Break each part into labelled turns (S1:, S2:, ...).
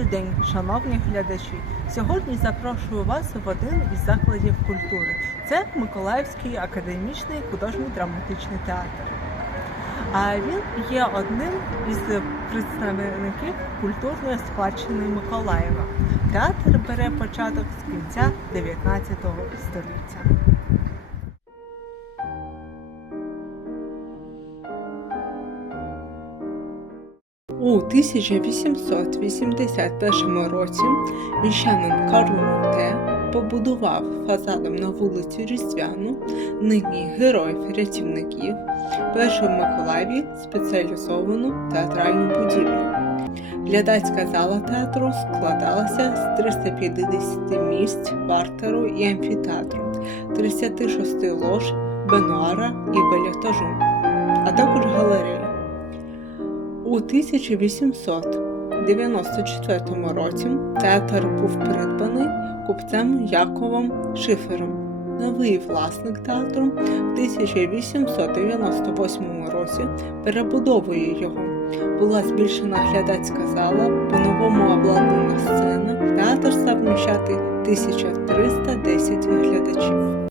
S1: Добрий день, шановні глядачі. Сьогодні запрошую вас в один із закладів культури. Це Миколаївський академічний художньо драматичний театр. А він є одним із представників культурної спадщини Миколаєва. Театр бере початок з кінця 19 століття. У 1881 році міщанин Карл Монте побудував фасадом на вулицю Різдвяну, нині героїв-рятівників, першу в Миколаєві спеціалізовану театральну будівлю. Глядацька зала театру складалася з 350 місць партеру і амфітеатру, 36 лож, бенуара і бельотажу, а також галереї. У 1894 році театр був придбаний купцем Яковом Шифером. Новий власник театру в 1898 році перебудовує його. Була збільшена глядацька зала, по-новому обладнана сцена. Театр став вміщати 1310 глядачів.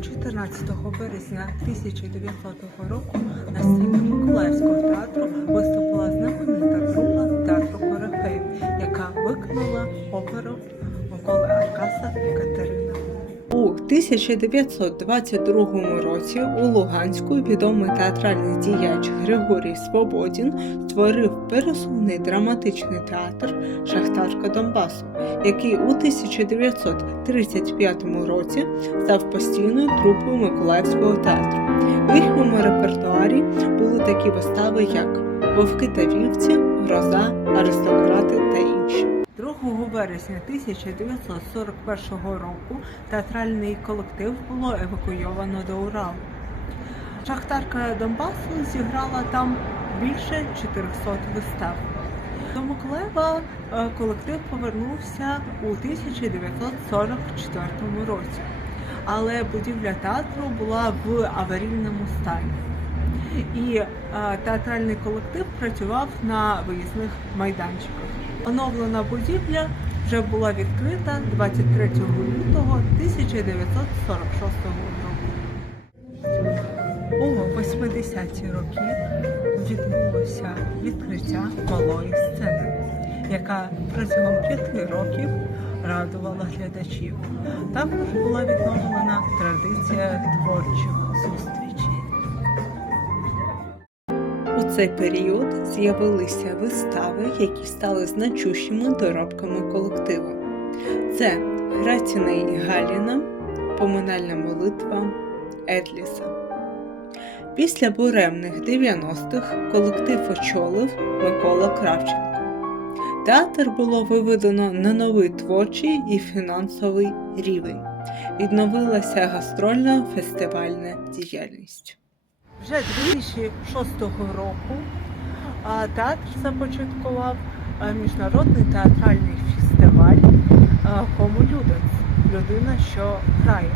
S1: 14 березня 1900 року на сцені Миколаївського театру виступила знаменита група театру Корифей, яка виконала оперу Миколи Аркаса Катерина. У 1922 році у Луганську відомий театральний діяч Григорій Свободін створив пересувний драматичний театр Шахтарка Донбасу, який у 1935 році став постійною трупою Миколаївського театру. В їхньому репертуарі були такі вистави, як Вовки та вівці, Гроза, Аристократи та інші. 2 вересня 1941 року театральний колектив було евакуйовано до Уралу. Шахтарка Донбасу зіграла там більше 400 вистав. До Миколаєва е, колектив повернувся у 1944 році, але будівля театру була в аварійному стані. І е, театральний колектив працював на виїзних майданчиках. Оновлена будівля вже була відкрита 23 лютого 1946 року. У 80-ті роки відбулося відкриття малої сцени, яка протягом п'яти років радувала глядачів. Також була відновлена традиція творчих зустрічей. Цей період з'явилися вистави, які стали значущими доробками колективу. Це Грація і Галіна, Поминальна молитва Едліса. Після буремних 90-х колектив очолив Микола Кравченко. Театр було виведено на новий творчий і фінансовий рівень. Відновилася гастрольна фестивальна діяльність. Вже 2006 року театр започаткував міжнародний театральний фестиваль а, Homo Ludens – людина, що грає.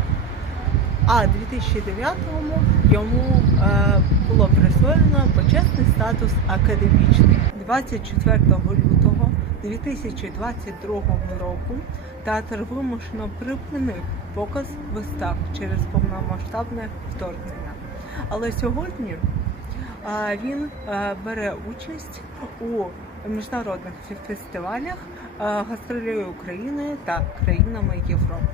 S1: А 2009-му йому е, було присвоєно почесний статус академічний. 24 лютого 2022 року театр вимушено припинив показ вистав через повномасштабне вторгнення. Але сьогодні він бере участь у міжнародних фе- фестивалях, гастролює Україною та країнами Європи.